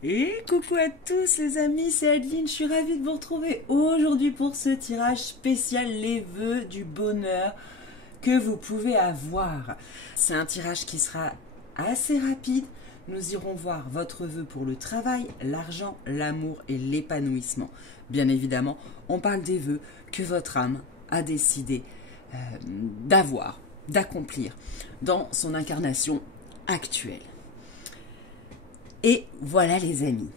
Et coucou à tous les amis, c'est Adeline, je suis ravie de vous retrouver aujourd'hui pour ce tirage spécial les vœux du bonheur que vous pouvez avoir. C'est un tirage qui sera assez rapide. Nous irons voir votre vœu pour le travail, l'argent, l'amour et l'épanouissement. Bien évidemment, on parle des vœux que votre âme a décidé d'avoir, d'accomplir dans son incarnation actuelle. Et voilà les amis,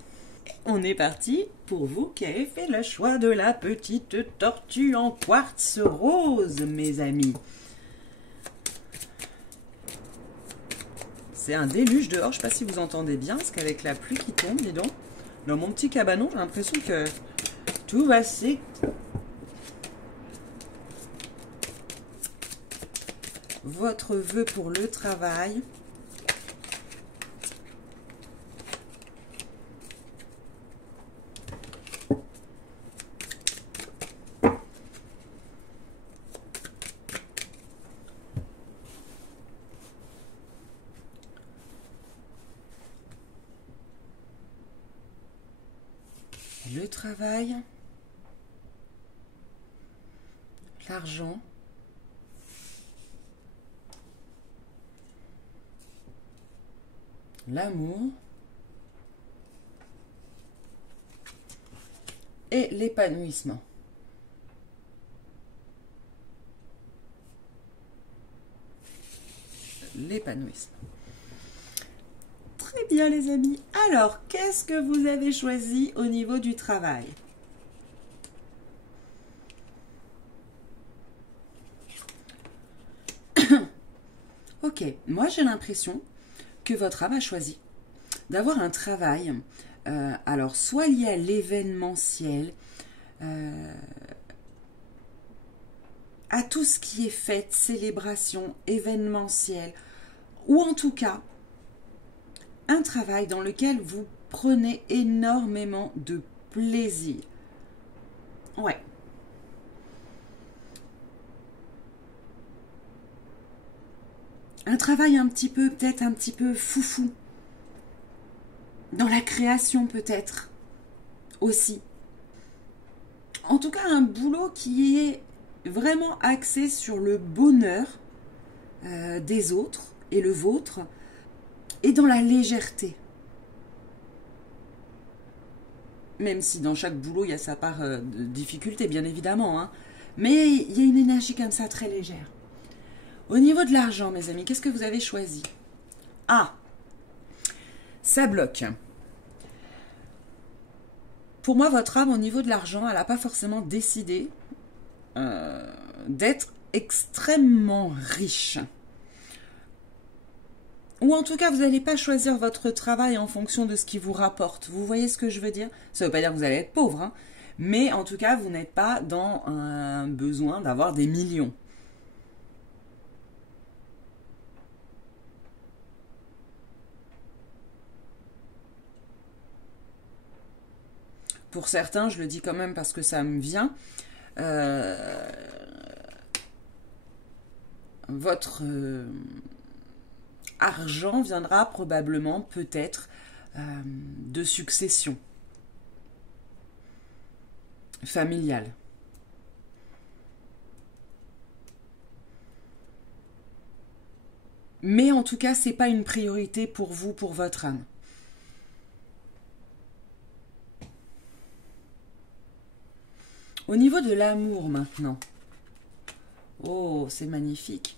on est parti pour vous qui avez fait le choix de la petite tortue en quartz rose, mes amis. C'est un déluge dehors, je ne sais pas si vous entendez bien, parce qu'avec la pluie qui tombe, dis donc, dans mon petit cabanon, j'ai l'impression que tout va sécher. Votre vœu pour le travail. Le travail, l'argent, l'amour et l'épanouissement. L'épanouissement. Très bien les amis. Alors, qu'est-ce que vous avez choisi au niveau du travail? Ok, moi j'ai l'impression que votre âme a choisi d'avoir un travail, alors soit lié à l'événementiel, à tout ce qui est fête, célébration, événementiel, ou en tout cas, un travail dans lequel vous prenez énormément de plaisir. Ouais. Un travail un petit peu, peut-être un petit peu foufou. Dans la création peut-être aussi. En tout cas, un boulot qui est vraiment axé sur le bonheur des autres et le vôtre, et dans la légèreté. Même si dans chaque boulot, il y a sa part de difficulté, bien évidemment. Hein. Mais il y a une énergie comme ça, très légère. Au niveau de l'argent, mes amis, qu'est-ce que vous avez choisi? Ah, ça bloque. Pour moi, votre âme, au niveau de l'argent, elle n'a pas forcément décidé d'être extrêmement riche. Ou en tout cas, vous n'allez pas choisir votre travail en fonction de ce qui vous rapporte. Vous voyez ce que je veux dire? Ça ne veut pas dire que vous allez être pauvre, hein, mais en tout cas, vous n'êtes pas dans un besoin d'avoir des millions. Pour certains, je le dis quand même parce que ça me vient, votre argent viendra probablement peut-être de succession familiale. Mais en tout cas, ce n'est pas une priorité pour vous, pour votre âme. Au niveau de l'amour maintenant. Oh, c'est magnifique.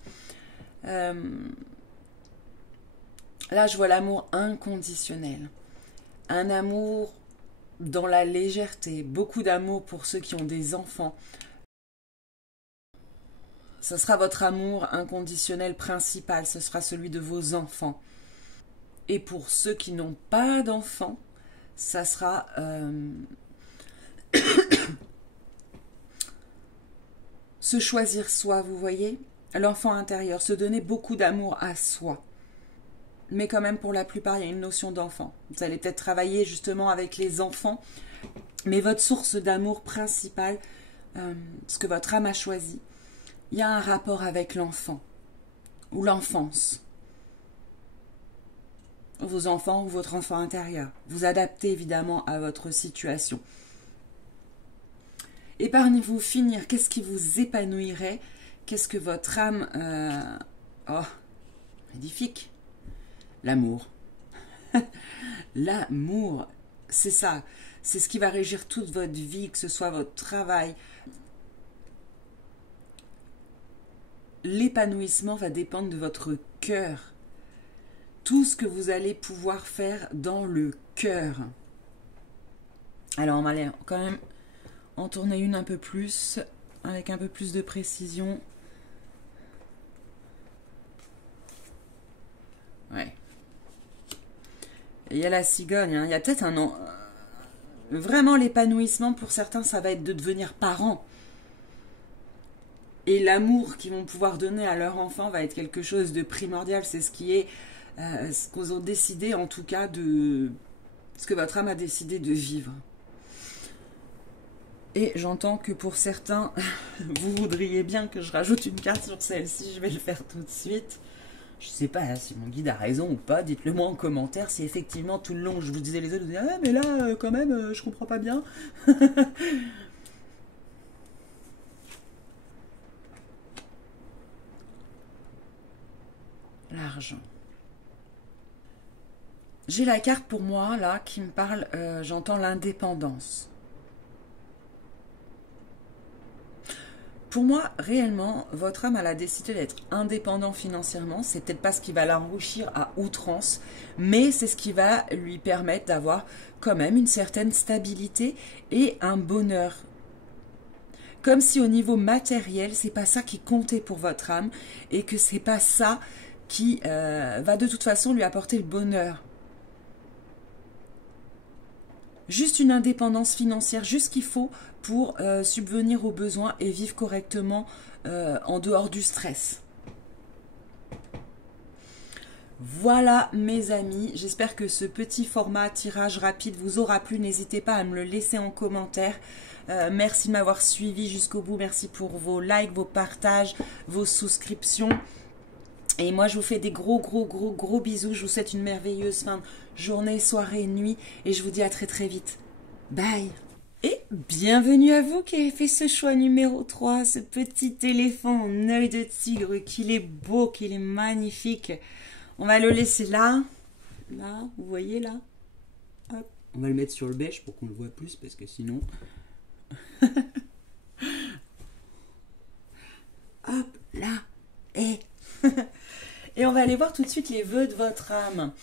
Là, je vois l'amour inconditionnel. Un amour dans la légèreté. Beaucoup d'amour pour ceux qui ont des enfants. Ce sera votre amour inconditionnel principal. Ce sera celui de vos enfants. Et pour ceux qui n'ont pas d'enfants, ça sera... se choisir soi, vous voyez, l'enfant intérieur, se donner beaucoup d'amour à soi. Mais quand même, pour la plupart, il y a une notion d'enfant. Vous allez peut-être travailler justement avec les enfants, mais votre source d'amour principale, ce que votre âme a choisi, il y a un rapport avec l'enfant ou l'enfance. vos enfants ou votre enfant intérieur. Vous adaptez évidemment à votre situation. Et parmi vous finir, qu'est-ce qui vous épanouirait? Qu'est-ce que votre âme édifique? L'amour. L'amour, c'est ça. C'est ce qui va régir toute votre vie, que ce soit votre travail. L'épanouissement va dépendre de votre cœur. Tout ce que vous allez pouvoir faire dans le cœur. Alors, on va aller quand même en tourner une un peu plus, avec un peu plus de précision. Ouais. Et il y a la cigogne, hein. Il y a peut-être un an. Vraiment, l'épanouissement, pour certains, ça va être de devenir parents. Et l'amour qu'ils vont pouvoir donner à leur enfant va être quelque chose de primordial. C'est ce qui est, ce qu'ils ont décidé, en tout cas, de ce que votre âme a décidé de vivre. Et j'entends que pour certains, vous voudriez bien que je rajoute une carte sur celle-ci. Je vais le faire tout de suite. Je sais pas si mon guide a raison ou pas. Dites-le moi en commentaire si effectivement tout le long je vous disais les autres, vous dites, ah mais là quand même je comprends pas bien. L'argent. J'ai la carte pour moi là qui me parle, j'entends l'indépendance. Pour moi, réellement, votre âme, elle a décidé d'être indépendant financièrement. C'est peut-être pas ce qui va l'enrichir à outrance, mais c'est ce qui va lui permettre d'avoir quand même une certaine stabilité et un bonheur. Comme si au niveau matériel, c'est pas ça qui comptait pour votre âme et que c'est pas ça qui va de toute façon lui apporter le bonheur. Juste une indépendance financière, juste ce qu'il faut pour subvenir aux besoins et vivre correctement en dehors du stress. Voilà mes amis, j'espère que ce petit format tirage rapide vous aura plu. N'hésitez pas à me le laisser en commentaire. Merci de m'avoir suivi jusqu'au bout, merci pour vos likes, vos partages, vos souscriptions. Et moi, je vous fais des gros bisous. Je vous souhaite une merveilleuse fin de journée, soirée, nuit. Et je vous dis à très très vite. Bye. Et bienvenue à vous qui avez fait ce choix numéro 3. Ce petit éléphant en œil de tigre. Qu'il est beau, qu'il est magnifique. On va le laisser là. Là, vous voyez là. Hop. On va le mettre sur le beige pour qu'on le voit plus. Parce que sinon... Hop, là. Et on va aller voir tout de suite les vœux de votre âme.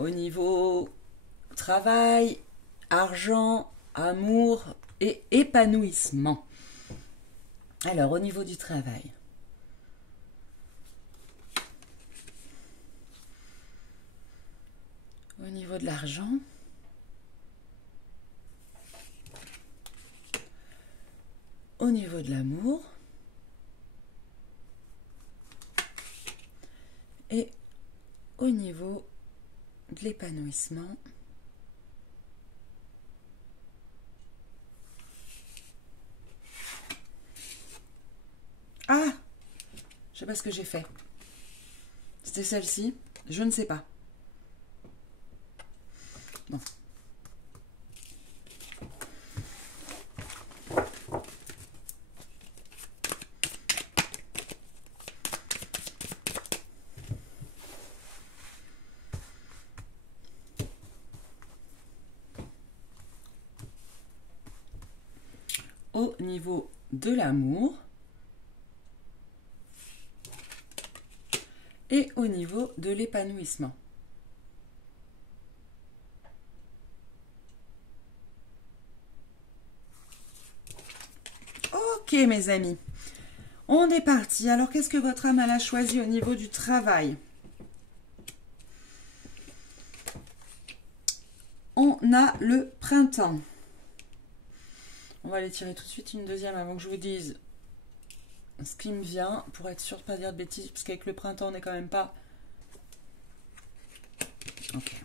Au niveau travail, argent, amour et épanouissement. Alors, au niveau du travail. Au niveau de l'argent. Au niveau de l'amour. Et au niveau de l'épanouissement, ah, je sais pas ce que j'ai fait. C'était celle-ci, je ne sais pas. Bon. Au niveau de l'amour et au niveau de l'épanouissement. Ok mes amis, on est parti. Alors qu'est-ce que votre âme a choisi au niveau du travail? On a le printemps. On va aller tirer tout de suite une deuxième avant que je vous dise ce qui me vient, pour être sûr de ne pas dire de bêtises, parce qu'avec le printemps, on n'est quand même pas... Ok.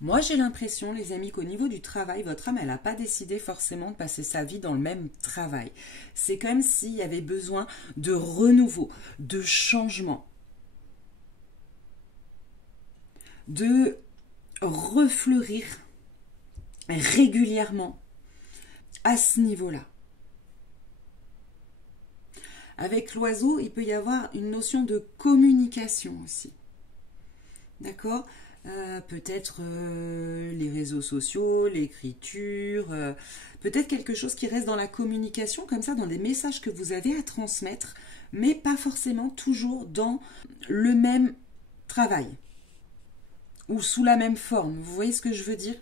Moi, j'ai l'impression, les amis, qu'au niveau du travail, votre âme, elle n'a pas décidé forcément de passer sa vie dans le même travail. C'est comme s'il y avait besoin de renouveau, de changement. de refleurir régulièrement à ce niveau-là. Avec l'oiseau, il peut y avoir une notion de communication aussi. D'accord ? Peut-être les réseaux sociaux, l'écriture, peut-être quelque chose qui reste dans la communication, comme ça, dans des messages que vous avez à transmettre, mais pas forcément toujours dans le même travail ou sous la même forme. Vous voyez ce que je veux dire ?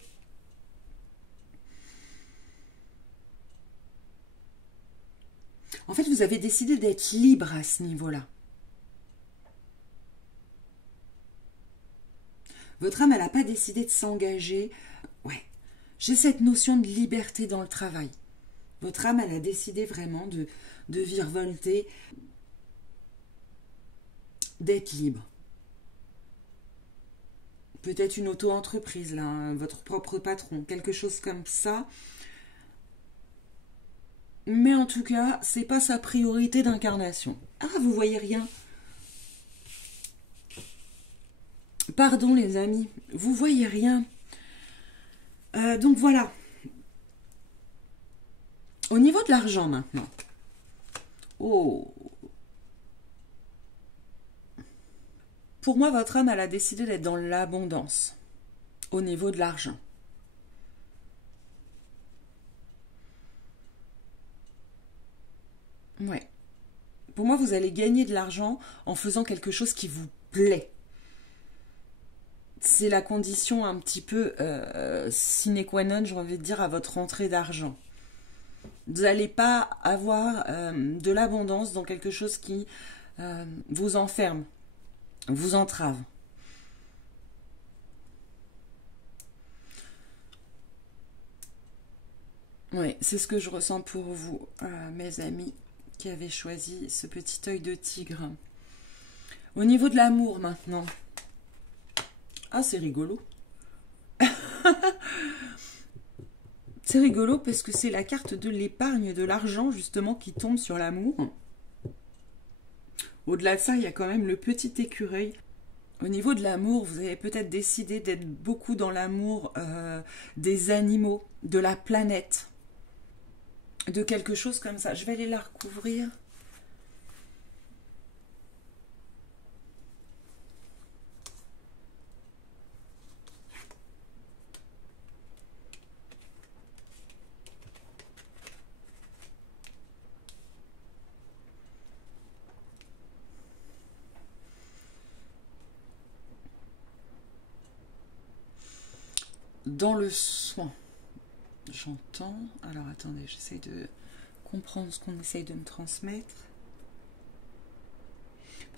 En fait, vous avez décidé d'être libre à ce niveau-là. Votre âme, elle n'a pas décidé de s'engager. Ouais, j'ai cette notion de liberté dans le travail. Votre âme, elle a décidé vraiment de virevolter, d'être libre. Peut-être une auto-entreprise, là, hein, votre propre patron, quelque chose comme ça. Mais en tout cas, c'est pas sa priorité d'incarnation. Ah, vous voyez rien. Pardon les amis, vous voyez rien. Donc voilà. Au niveau de l'argent maintenant. Oh. Pour moi, votre âme, elle a décidé d'être dans l'abondance. Au niveau de l'argent. Ouais. Pour moi, vous allez gagner de l'argent en faisant quelque chose qui vous plaît. C'est la condition un petit peu sine qua non, j'ai envie de dire, à votre rentrée d'argent. Vous n'allez pas avoir de l'abondance dans quelque chose qui vous enferme, vous entrave. Oui, c'est ce que je ressens pour vous, mes amis qui avaient choisi ce petit œil de tigre. Au niveau de l'amour maintenant. Ah, c'est rigolo. C'est rigolo parce que c'est la carte de l'épargne, de l'argent justement qui tombe sur l'amour. Au-delà de ça, il y a quand même le petit écureuil. Au niveau de l'amour, vous avez peut-être décidé d'être beaucoup dans l'amour des animaux, de la planète, de quelque chose comme ça. Je vais aller la recouvrir. Dans le soin, j'entends. Alors attendez, j'essaie de comprendre ce qu'on essaye de me transmettre.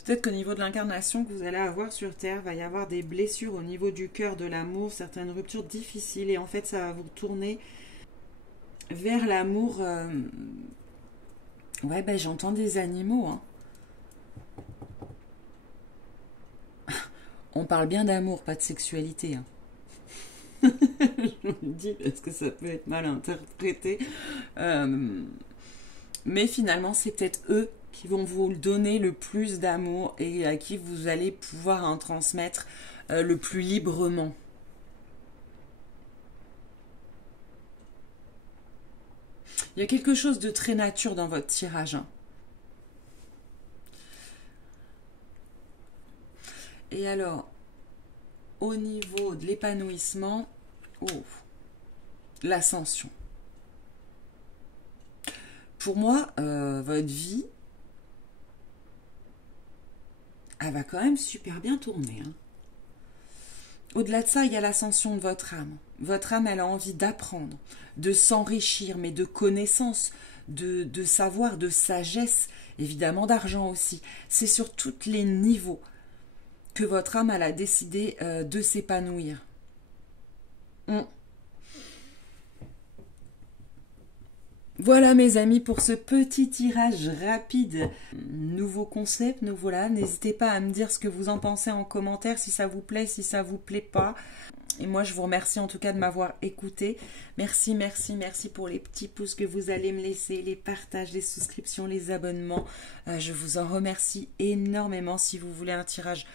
Peut-être qu'au niveau de l'incarnation que vous allez avoir sur Terre, va y avoir des blessures au niveau du cœur, de l'amour, certaines ruptures difficiles. Et en fait, ça va vous tourner vers l'amour. Ouais, ben j'entends des animaux. Hein. On parle bien d'amour, pas de sexualité. Hein. Je me dis parce que ça peut être mal interprété. Mais finalement, c'est peut-être eux qui vont vous donner le plus d'amour et à qui vous allez pouvoir en transmettre le plus librement. Il y a quelque chose de très nature dans votre tirage. Hein. Et alors, au niveau de l'épanouissement, l'ascension. Pour moi, votre vie, elle va quand même super bien tourner. Hein. Au-delà de ça, il y a l'ascension de votre âme. Votre âme, elle a envie d'apprendre, de s'enrichir, mais de connaissances, de savoir, de sagesse, évidemment d'argent aussi. C'est sur tous les niveaux que votre âme, elle a décidé de s'épanouir. Voilà mes amis pour ce petit tirage rapide. Nouveau concept, nous voilà. N'hésitez pas à me dire ce que vous en pensez en commentaire, si ça vous plaît, si ça vous plaît pas. Et moi, je vous remercie en tout cas de m'avoir écouté. Merci, merci, merci pour les petits pouces que vous allez me laisser, les partages, les souscriptions, les abonnements. Je vous en remercie énormément. Si vous voulez un tirage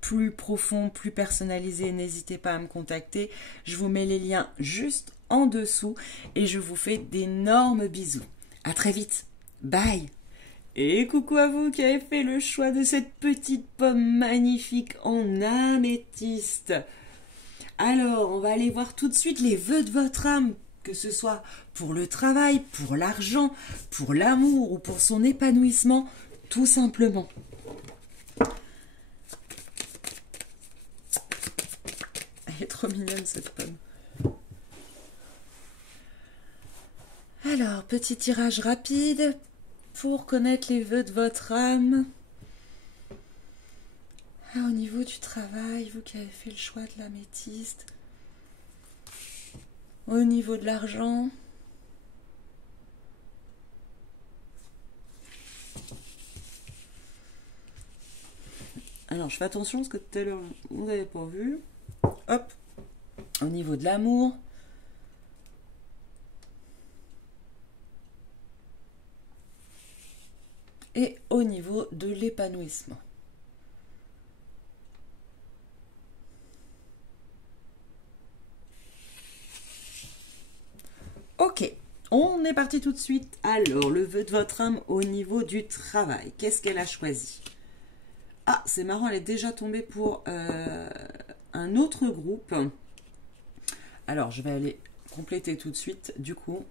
plus profond, plus personnalisé, n'hésitez pas à me contacter. Je vous mets les liens juste en dessous et je vous fais d'énormes bisous. À très vite. Bye. Et coucou à vous qui avez fait le choix de cette petite pomme magnifique en améthyste. Alors, on va aller voir tout de suite les vœux de votre âme, que ce soit pour le travail, pour l'argent, pour l'amour ou pour son épanouissement, tout simplement. Elle est trop mignonne cette pomme. Alors, petit tirage rapide pour connaître les vœux de votre âme. Au niveau du travail, vous qui avez fait le choix de l'améthyste. Au niveau de l'argent. Alors, je fais attention parce que tout à l'heure, vous n'avez pas vu. Hop. Au niveau de l'amour. Et au niveau de l'épanouissement. Ok, on est parti tout de suite. Alors, le vœu de votre âme au niveau du travail. Qu'est-ce qu'elle a choisi? Ah, c'est marrant, elle est déjà tombée pour un autre groupe. Alors, je vais aller compléter tout de suite, du coup.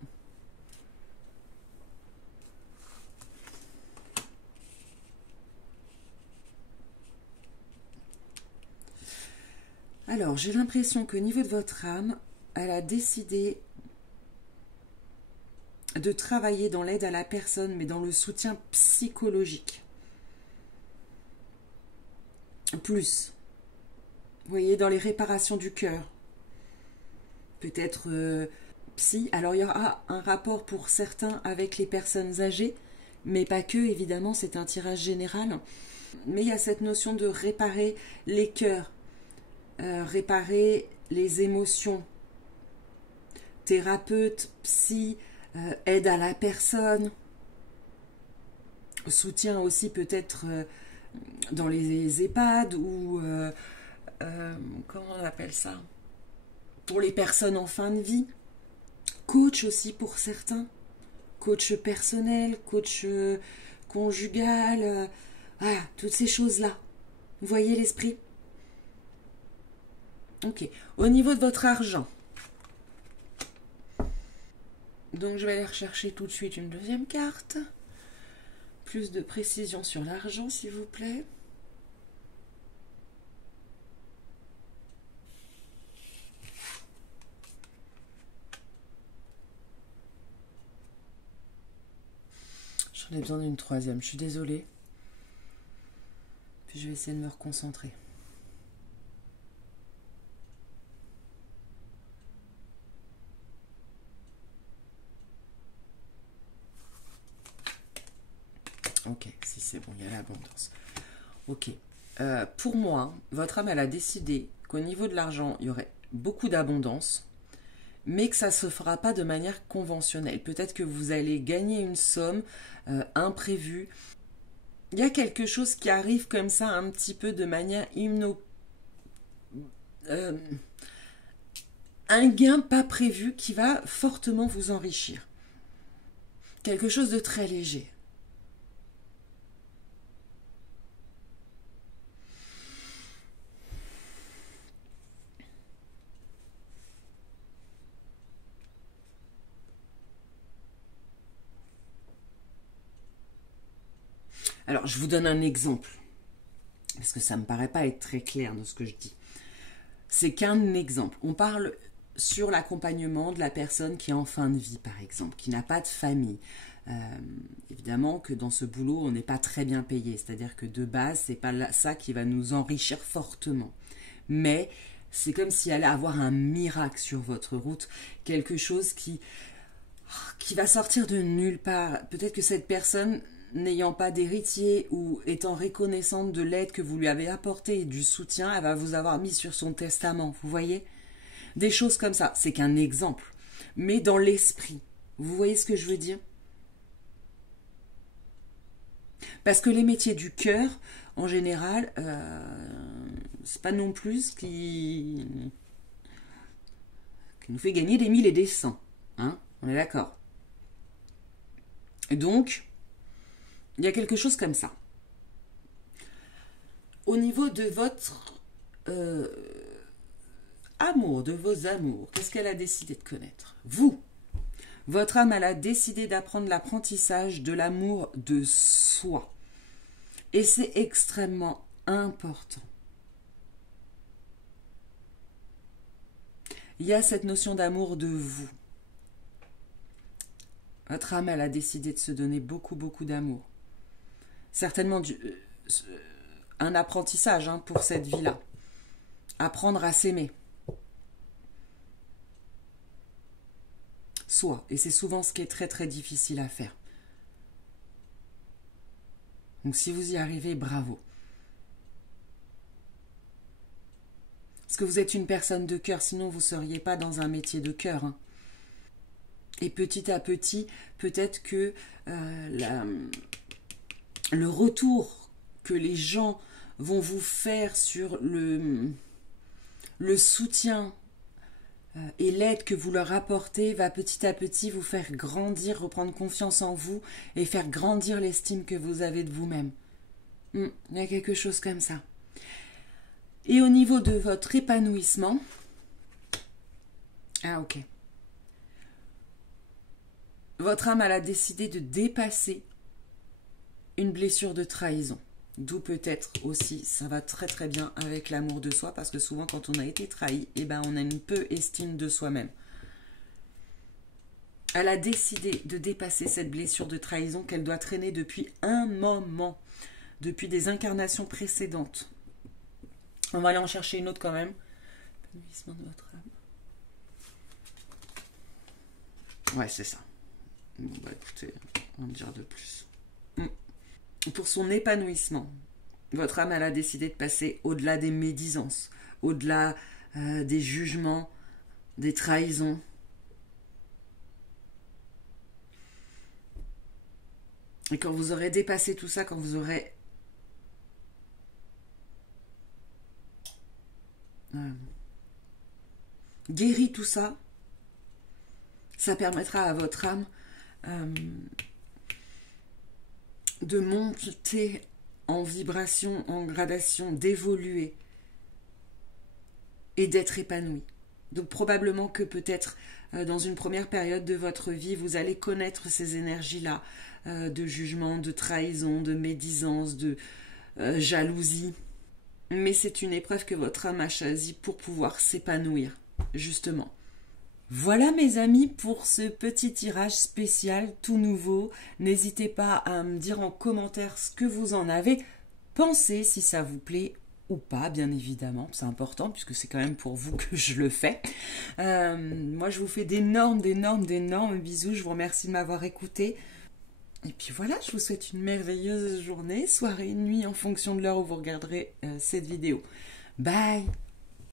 Alors, j'ai l'impression qu'au niveau de votre âme, elle a décidé de travailler dans l'aide à la personne, mais dans le soutien psychologique. Plus, vous voyez, dans les réparations du cœur. Peut-être psy. Alors, il y aura un rapport pour certains avec les personnes âgées, mais pas que, évidemment, c'est un tirage général. Mais il y a cette notion de réparer les cœurs, réparer les émotions. Thérapeute, psy, aide à la personne, soutien aussi peut-être dans les EHPAD ou comment on appelle ça, pour les personnes en fin de vie, coach aussi pour certains, coach personnel, coach conjugal, voilà, toutes ces choses-là. Vous voyez l'esprit? Ok. Au niveau de votre argent, donc je vais aller rechercher tout de suite une deuxième carte. Plus de précision sur l'argent, s'il vous plaît. J'en ai besoin d'une troisième, je suis désolée. Puis je vais essayer de me reconcentrer. Ok, si c'est bon, il y a l'abondance. Ok. Pour moi, votre âme, elle a décidé qu'au niveau de l'argent, il y aurait beaucoup d'abondance, mais que ça ne se fera pas de manière conventionnelle. Peut-être que vous allez gagner une somme imprévue. Il y a quelque chose qui arrive comme ça, un petit peu de manière un gain pas prévu qui va fortement vous enrichir. Quelque chose de très léger. Alors, je vous donne un exemple, parce que ça ne me paraît pas être très clair dans ce que je dis. C'est qu'un exemple. On parle sur l'accompagnement de la personne qui est en fin de vie, par exemple, qui n'a pas de famille. Évidemment que dans ce boulot, on n'est pas très bien payé. C'est-à-dire que de base, ce n'est pas ça qui va nous enrichir fortement. Mais c'est comme s'il allait avoir un miracle sur votre route, quelque chose qui va sortir de nulle part. Peut-être que cette personne, n'ayant pas d'héritier ou étant reconnaissante de l'aide que vous lui avez apportée et du soutien, elle va vous avoir mis sur son testament, vous voyez? Des choses comme ça, c'est qu'un exemple, mais dans l'esprit. Vous voyez ce que je veux dire? Parce que les métiers du cœur, en général, c'est pas non plus ce qui nous fait gagner des 1000 et des 100. Hein, on est d'accord. Et donc, il y a quelque chose comme ça. Au niveau de votre amour, de vos amours, qu'est-ce qu'elle a décidé de connaître? Vous, votre âme, elle a décidé d'apprendre l'apprentissage de l'amour de soi. Et c'est extrêmement important. Il y a cette notion d'amour de vous. Votre âme, elle a décidé de se donner beaucoup, beaucoup d'amour. Certainement un apprentissage pour cette vie-là. Apprendre à s'aimer. Soi. Et c'est souvent ce qui est très, très difficile à faire. Donc si vous y arrivez, bravo. Parce que vous êtes une personne de cœur, sinon vous ne seriez pas dans un métier de cœur. Hein. Et petit à petit, peut-être que le retour que les gens vont vous faire sur le soutien et l'aide que vous leur apportez va petit à petit vous faire grandir, reprendre confiance en vous et faire grandir l'estime que vous avez de vous-même. Il y a quelque chose comme ça. Et au niveau de votre épanouissement, ah ok, votre âme elle a décidé de dépasser une blessure de trahison. D'où peut-être aussi, ça va très très bien avec l'amour de soi, parce que souvent quand on a été trahi, on a une peu estime de soi-même. Elle a décidé de dépasser cette blessure de trahison qu'elle doit traîner depuis un moment, depuis des incarnations précédentes. On va aller en chercher une autre quand même. Épanouissement de votre âme. Ouais, c'est ça. Bon, bah écoutez, on va me dire de plus. Pour son épanouissement, votre âme elle a décidé de passer au-delà des médisances, au-delà des jugements, des trahisons. Et quand vous aurez dépassé tout ça, quand vous aurez guéri tout ça, ça permettra à votre âme de monter en vibration, en gradation, d'évoluer et d'être épanoui. Donc probablement que peut-être dans une première période de votre vie, vous allez connaître ces énergies-là de jugement, de trahison, de médisance, de jalousie. Mais c'est une épreuve que votre âme a choisie pour pouvoir s'épanouir, justement. Voilà mes amis pour ce petit tirage spécial tout nouveau. N'hésitez pas à me dire en commentaire ce que vous en avez pensé, si ça vous plaît ou pas, bien évidemment. C'est important puisque c'est quand même pour vous que je le fais. Moi je vous fais d'énormes bisous. Je vous remercie de m'avoir écouté. Et puis voilà, je vous souhaite une merveilleuse journée, soirée, nuit en fonction de l'heure où vous regarderez cette vidéo. Bye!